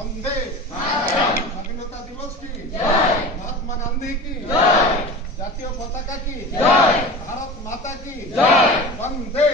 वंदे स्वाधीनता दिवस की महात्मा गांधी की जातीय पताका की भारत माता की वंदे